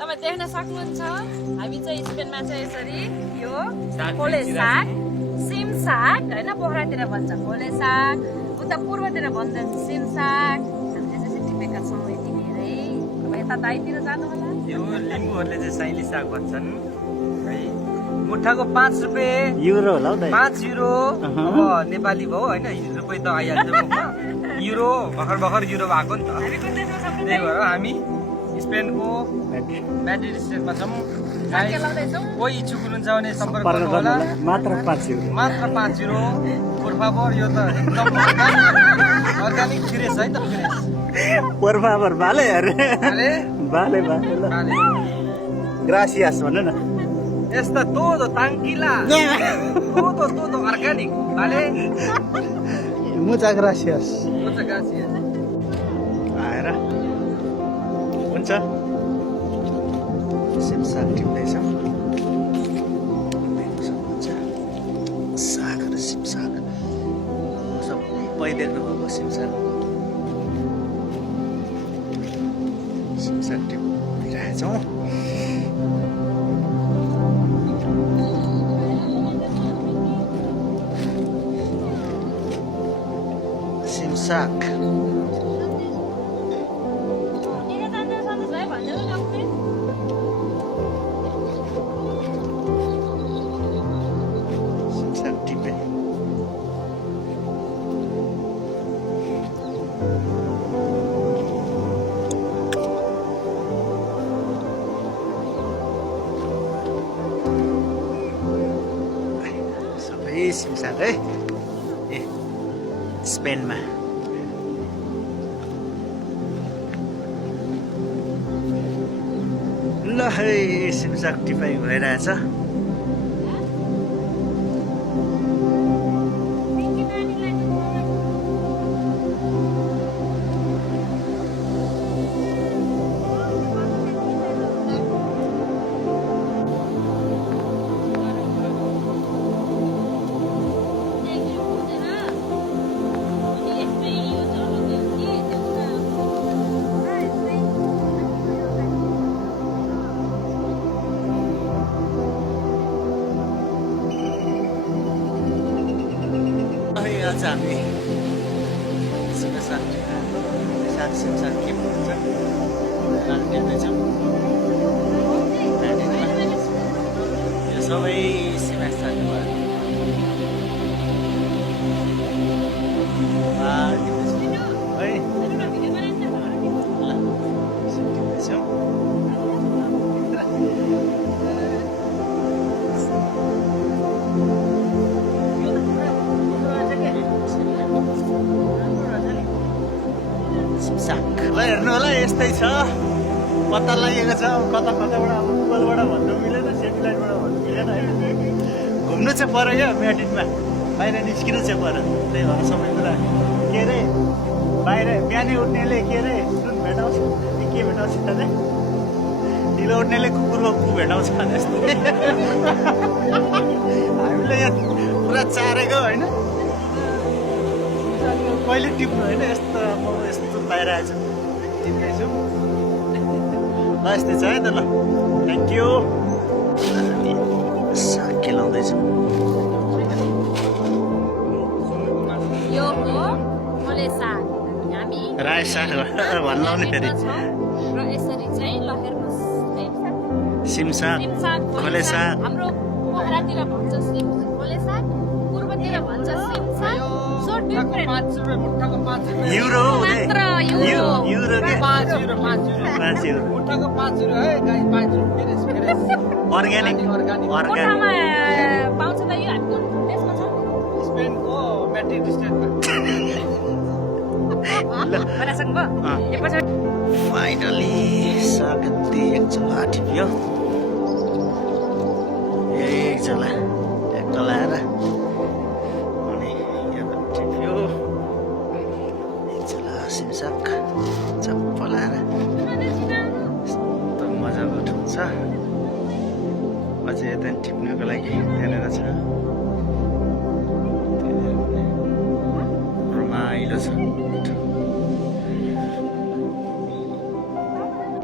तपाईँ देख्न सक्नुहुन्छ हामी चाहिँ स्पेनमा चाहिँ यसरी यो खोले साग सिम साग होइन पोखरातिर भन्छ खोले साग उता पूर्वतिर भन्छन् सिम साग हामीले चाहिँ टिपेका छौँ यतिखेरै अब यता दाइतिर जानु होला यो लिम्बूहरूले चाहिँ साइली साग भन्छन् है मुठाको 5 रुपियाँ युरो होला हौ दाइ 5 युरो अब नेपाली भयो होइन रुपियाँ त आइहाल्छ मुखमा युरो भर्खर युरो भएको नि त हामी कुन देशमा छौँ त्यही भएर हामी स्पेनको म्याड्रिड स्टेटमा छौँ साग लाउँदैछौँ कोही इच्छुक हुनुहुन्छ भने सम्पर्क सम्पर्क गर्नु होला गर्नु होला मात्र 5 युरो मात्र 5 युरो पोर्फापोर यो त एकदम अर्ग्यानिक फ्रेस है त फ्रेस पोर्फाबर भाले अरे अरे भाले भाले ल भाले। ग्रासियास भन्नु न यस्ता todo tranquila todo अर्ग्यानिक भाले मुचा ग्रासियास मुचा ग्रासियास आएर हुन्छ सिम साग टिप्दैछौँ देख्न सक्नुहुन्छ सागहरू सिम साग सबै देख्नुभएको सिम साग टिपिरहेछौँ सिम साग टिपे सबै सिमसाग है ए स्पेनमा ल है सिमसाग टिपाइ भइरहेछ आज हामी सिमसाग के भन्छ हेर्दैछौँ यो सबै सिमसाग है हेर्नु होला यस्तै छ पत्ता लागेको छ कता कताबाट अब गुगलबाट भन्नु मिलेन सेटेलाइटबाट भन्नु मिलेन होइन घुम्नु चाहिँ पऱ्यो क्या म्याटिनमा बाहिर निस्किनु चाहिँ पऱ्यो त्यही भएर सबै कुरा के अरे बाहिर बिहानै उठ्नेले के अरे सुन भेटाउँछ के भेटाउँछ अरे ढिलो उठ्नेले कुकुरको कु भेटाउँछ भने जस्तो हामीले यहाँ पुरा चारेको होइन कहिले टिप्नु होइन यस्तो म यस्तो बाहिर आएछु टिप्दैछु ल यस्तै छ है त ल थ्याङ्क यू साग खेलाउँदैछु यो हो खोले साग हामी रायो साग भन्लाउने फेरि र यसरी चाहिँ ल हेर्नुहोस् सिमसाग खोले साग हाम्रो पोखरातिर भन्छ सिम खोले साग पूर्वतिर भन्छ सिम साग सो डिफरेन्ट 5 रुपियाँ मुठाको 5 रुपियाँ युरो मात्र युरो युरो के 5 युरो 5 युरो मुठाको 5 युरो है गाई 5 युरो फ्रेस फ्रेस अर्ग्यानिक कोठामा पाउँछ त यो हामी कुन देशमा छ स्पेनको म्याड्रिड स्टेटमा भनेसँग यो पछि फाइनली साग एक चला टिप्यो एक चला आएर अनि यो टिप्यो एक चला सिमसाग चप्पल आएर यस्तो मजाको ठाउँ छ अझै यता टिप्नको लागि त्यहाँनिर छ रमाइलो छ